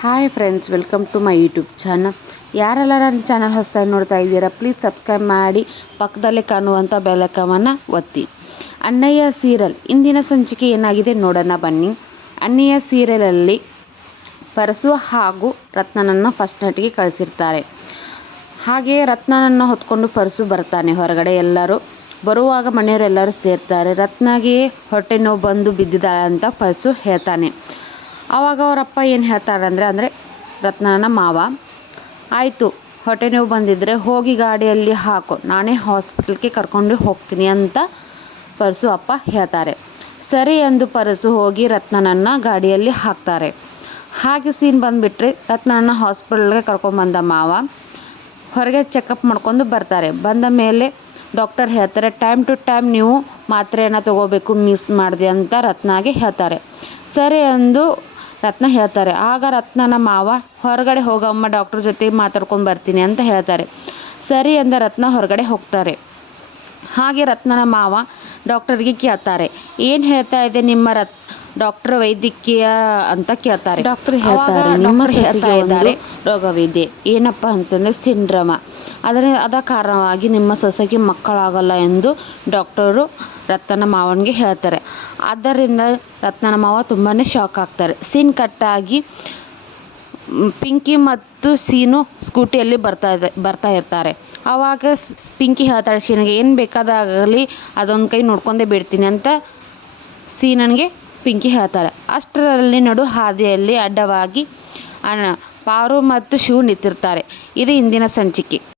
Hi friends, welcome to my YouTube channel. ಯಾರೆಲ್ಲ ನನ್ನ channel ಹೊಸದಾಗಿ ನೋಡ್ತಾ ಇದ್ದೀರಾ, ಪ್ಲೀಸ್ ಸಬ್ಸ್ಕ್ರೈಬ್ ಮಾಡಿ ಪಕ್ಕದಲ್ಲೇ ಕಾಣುವಂಥ ಬೆಲ್ ಐಕಾನ್ನ ಒತ್ತಿ. ಅಣ್ಣಯ್ಯ ಸೀರಿಯಲ್ ಇಂದಿನ ಸಂಚಿಕೆ ಏನಾಗಿದೆ ನೋಡೋಣ ಬನ್ನಿ. ಅಣ್ಣಯ್ಯ ಸೀರಿಯಲಲ್ಲಿ ಪರಸು ಹಾಗೂ ರತ್ನನನ್ನು ಫಸ್ಟ್ ನೈಟ್ಗೆ ಕಳಿಸಿರ್ತಾರೆ. ಹಾಗೆಯೇ ರತ್ನನನ್ನು ಹೊತ್ಕೊಂಡು ಪರಸು ಬರ್ತಾನೆ ಹೊರಗಡೆ. ಎಲ್ಲರೂ ಬರುವಾಗ ಮನೆಯವರೆಲ್ಲರೂ ಸೇರ್ತಾರೆ. ರತ್ನಗೆ ಹೊಟ್ಟೆ ನೋವು ಬಂದು ಬಿದ್ದಿದ್ದಾಳೆ ಅಂತ ಪರಸು ಹೇಳ್ತಾನೆ. ಆವಾಗ ಅವರಪ್ಪ ಏನು ಹೇಳ್ತಾರೆ ಅಂದರೆ ರತ್ನನ ಮಾವ, ಆಯಿತು ಹೊಟ್ಟೆ ನೋವು ಬಂದಿದ್ದರೆ ಹೋಗಿ ಗಾಡಿಯಲ್ಲಿ ಹಾಕು, ನಾನೇ ಹಾಸ್ಪಿಟಲ್ಗೆ ಕರ್ಕೊಂಡು ಹೋಗ್ತೀನಿ ಅಂತ ಪರಸು ಅಪ್ಪ ಹೇಳ್ತಾರೆ. ಸರಿ ಎಂದು ಪರಸು ಹೋಗಿ ರತ್ನನನ್ನು ಗಾಡಿಯಲ್ಲಿ ಹಾಕ್ತಾರೆ. ಹಾಗೆ ಸೀನ್ ಬಂದುಬಿಟ್ರೆ ರತ್ನನ ಹಾಸ್ಪಿಟಲ್ಗೆ ಕರ್ಕೊಂಡ್ಬಂದ ಮಾವ ಹೊರಗೆ ಚೆಕಪ್ ಮಾಡ್ಕೊಂಡು ಬರ್ತಾರೆ. ಬಂದ ಮೇಲೆ ಡಾಕ್ಟರ್ ಹೇಳ್ತಾರೆ, ಟೈಮ್ ಟು ಟೈಮ್ ನೀವು ಮಾತ್ರೆಯನ್ನು ತಗೋಬೇಕು, ಮಿಸ್ ಮಾಡಿದೆ ಅಂತ ರತ್ನಾಗೆ ಹೇಳ್ತಾರೆ. ಸರಿ ಎಂದು ರತ್ನ ಹೇಳ್ತಾರೆ. ಆಗ ರತ್ನನ ಮಾವ ಹೊರಗಡೆ ಹೋಗಮ್ಮ, ಡಾಕ್ಟರ್ ಜೊತೆ ಮಾತಾಡ್ಕೊಂಡು ಬರ್ತೀನಿ ಅಂತ ಹೇಳ್ತಾರೆ. ಸರಿ ಎಂದ ರತ್ನ ಹೊರಗಡೆ ಹೋಗ್ತಾರೆ. ಹಾಗೆ ರತ್ನನ ಮಾವ ಡಾಕ್ಟರ್ಗೆ ಕೇಳ್ತಾರೆ, ಏನು ಹೇಳ್ತಾ ಇದೆ ನಿಮ್ಮ ಡಾಕ್ಟರ್ ವೈದ್ಯಕೀಯ ಅಂತ ಕೇಳ್ತಾರೆ. ಡಾಕ್ಟರ್ ಹೇಳ್ತಾರೆ, ನಿಮ್ಮ ಹೇಳ್ತಾ ಇದ್ದಾರೆ ರೋಗವಿದೆ, ಏನಪ್ಪ ಅಂತಂದರೆ ಸಿಂಡ್ರಮ, ಅದ ಕಾರಣವಾಗಿ ನಿಮ್ಮ ಸೊಸೆಗೆ ಮಕ್ಕಳಾಗಲ್ಲ ಎಂದು ಡಾಕ್ಟರು ರತ್ನನ ಮಾವನಿಗೆ ಹೇಳ್ತಾರೆ. ಆದ್ದರಿಂದ ರತ್ನನ ಮಾವ ತುಂಬಾ ಶಾಕ್ ಆಗ್ತಾರೆ. ಸೀನ್ ಕಟ್ಟಾಗಿ ಪಿಂಕಿ ಮತ್ತು ಸೀನು ಸ್ಕೂಟಿಯಲ್ಲಿ ಬರ್ತಾ ಇರ್ತಾರೆ. ಆವಾಗ ಪಿಂಕಿ ಹೇಳ್ತಾಳೆ ಸೀನಿಗೆ, ಏನು ಬೇಕಾದಾಗಲಿ ಅದೊಂದು ಕೈ ನೋಡ್ಕೊಂಡೇ ಬಿಡ್ತೀನಿ ಅಂತ ಸೀನನಿಗೆ ಪಿಂಕಿ ಹೇಳ್ತಾರೆ. ಅಷ್ಟರಲ್ಲಿ ನಡು ಹಾದಿಯಲ್ಲಿ ಅಡ್ಡವಾಗಿ ಪಾರು ಮತ್ತು ಶಿವು ನಿಂತಿರ್ತಾರೆ. ಇದು ಇಂದಿನ ಸಂಚಿಕೆ.